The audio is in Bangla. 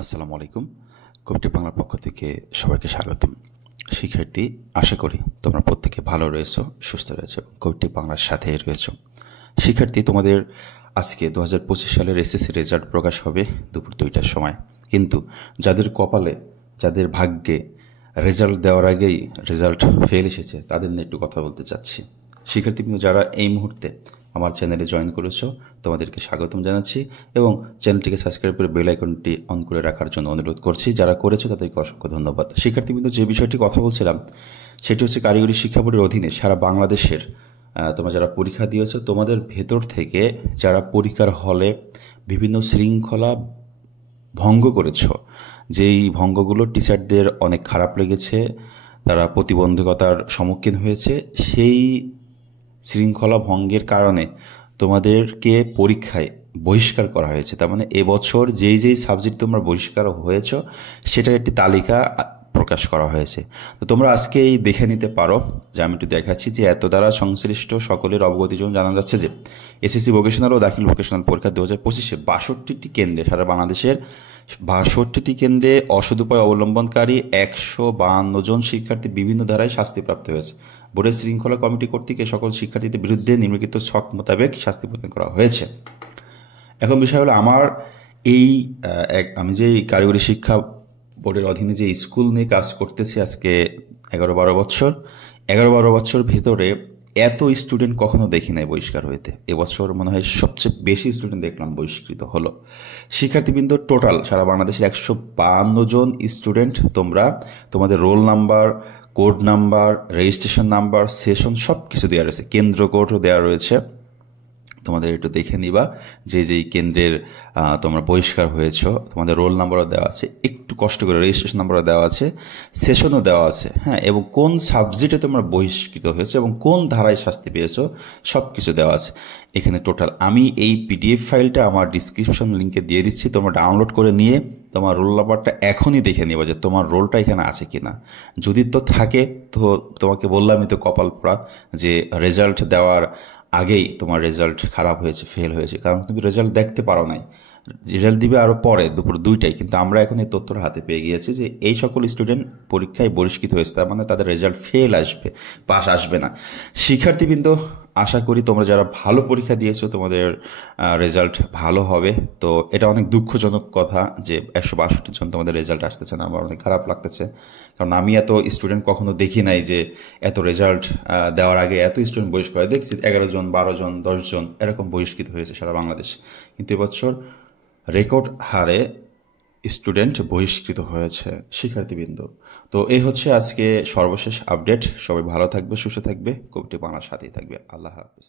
আসসালামু আলাইকুম। কবিটি বাংলার পক্ষ থেকে সবাইকে স্বাগতম। শিক্ষার্থী, আশা করি তোমরা প্রত্যেকে ভালো রয়েছো, সুস্থ রয়েছো, কবিটি বাংলার সাথেই রয়েছো। শিক্ষার্থী, তোমাদের আজকে 2025 সালের এসএসসি রেজাল্ট প্রকাশ হবে দুপুর 2টার সময়। কিন্তু যাদের কপালে, যাদের ভাগ্যে রেজাল্ট দেওয়ার আগেই রেজাল্ট ফেল এসেছে, তাদের নিয়ে একটু কথা বলতে চাচ্ছি। শিক্ষার্থীবৃন্দ, যারা এই মুহূর্তে আমার চ্যানেলে জয়েন করেছো, তোমাদেরকে স্বাগতম জানাচ্ছি এবং চ্যানেলটিকে সাবস্ক্রাইব করে বেল আইকনটি অন করে রাখার জন্য অনুরোধ করছি। যারা করেছো তাদেরকে অসংখ্য ধন্যবাদ। শিক্ষার্থীবৃন্দ, যে বিষয়টি কথা বলছিলাম সেটি হচ্ছে কারিগরি শিক্ষা বোর্ডের অধীনে সারা বাংলাদেশের তোমরা যারা পরীক্ষা দিয়েছো, তোমাদের ভেতর থেকে যারা পরীক্ষার হলে বিভিন্ন শৃঙ্খলা ভঙ্গ করেছো, যেই ভঙ্গগুলো টিচারদের অনেক খারাপ লেগেছে, তারা প্রতিবন্ধকতার সম্মুখীন হয়েছে, সেই শৃঙ্খলা ভঙ্গের কারণে তোমাদেরকে পরীক্ষায় বহিষ্কার করা হয়েছে। তার মানে এবছর যেই যেই সাবজেক্ট তোমরা বহিষ্কার হয়েছ সেটার একটি তালিকা প্রকাশ করা হয়েছে। তো তোমরা আজকে এই দেখে নিতে পারো, যে আমি একটু দেখাচ্ছি যে এত দ্বারা সংশ্লিষ্ট সকলের অবগতির জন্য জানা যাচ্ছে যে এসএসসি ভোকেশনাল ও দাখিল ভোকেশনাল পরীক্ষা 2025-এ 62টি কেন্দ্রে, সারা বাংলাদেশের 62টি কেন্দ্রে অসদুপায় অবলম্বনকারী 152 জন শিক্ষার্থী বিভিন্ন ধারায় শাস্তিপ্রাপ্ত হয়েছে। বোর্ডের শৃঙ্খলা কমিটি কর্তৃক এ সকল শিক্ষার্থীদের বিরুদ্ধে নিম্নলিখিত ছক মোতাবেক শাস্তি প্রদান করা হয়েছে। এখন বিষয় হলো, আমার আমি যে কারিগরি শিক্ষা বোর্ডের অধীনে যে স্কুল নিয়ে কাজ করতেছি আজকে 11-12 বছর, 11-12 বছর ভিতরে এত স্টুডেন্ট কখনো দেখি নাই বহিষ্কার হইতে। এবছর মনে হয় সবচেয়ে বেশি স্টুডেন্ট দেখলাম বহিষ্কৃত হলো। শিক্ষার্থীবৃন্দ, টোটাল সারা বাংলাদেশের 152 জন স্টুডেন্ট তোমরা তোমাদের roll number, code number, registration number, session সব কিছু দেওয়া রয়েছে, কেন্দ্র কোডও দেওয়া রয়েছে। তোমাদের একটু দেখে নিবা যে যেই কেন্দ্রের তোমরা বহিষ্কার হয়েছ, তোমাদের রোল নাম্বারও দেওয়া আছে, একটু কষ্ট করে রেজিস্ট্রেশন নাম্বারও দেওয়া আছে, সেশনও দেওয়া আছে, হ্যাঁ, এবং কোন সাবজেক্টে তোমরা বহিষ্কৃত হয়েছো এবং কোন ধারায় শাস্তি পেয়েছো সব কিছু দেওয়া আছে এখানে টোটাল। আমি এই পিডিএফ ফাইলটা আমার ডিসক্রিপশন লিঙ্কে দিয়ে দিচ্ছি, তোমরা ডাউনলোড করে নিয়ে তোমার রোল নাম্বারটা এখনই দেখে নিবা যে তোমার রোলটা এখানে আছে কিনা। যদি তো থাকে তো তোমাকে বললামই তো, কপাল পোড়া যে রেজাল্ট দেওয়ার আগেই তোমার রেজাল্ট খারাপ হয়েছে, ফেল হয়েছে, কারণ তুমি রেজাল্ট দেখতে পারো নাই। রেজাল্ট দিবে আরও পরে দুপুর 2টায়, কিন্তু আমরা এখন এই তথ্যটা হাতে পেয়ে গিয়েছি যে এই সকল স্টুডেন্ট পরীক্ষায় বহিষ্কৃত হয়েছে, তার মানে তাদের রেজাল্ট ফেল আসবে, পাস আসবে না। শিক্ষার্থীবৃন্দ, আশা করি তোমরা যারা ভালো পরীক্ষা দিয়েছো তোমাদের রেজাল্ট ভালো হবে। তো এটা অনেক দুঃখজনক কথা যে 162 জন তোমাদের রেজাল্ট আসতেছে না, আমার অনেক খারাপ লাগতেছে, কারণ আমি এত স্টুডেন্ট কখনো দেখি নাই যে এত রেজাল্ট দেওয়ার আগে এত স্টুডেন্ট বহিষ্কার হয়। দেখছি 11 জন, 12 জন, 10 জন এরকম বহিষ্কৃত হয়েছে সারা বাংলাদেশ, কিন্তু এবছর রেকর্ড হারে স্টুডেন্ট বহিষ্কৃত হয়েছে। শিক্ষার্থীবৃন্দ, তো এই হচ্ছে আজকে সর্বশেষ আপডেট। সবাই ভালো থাকবে, সুস্থ থাকবে, কবিটি বাংলার সাথেই থাকবে। আল্লাহ হাফিজ।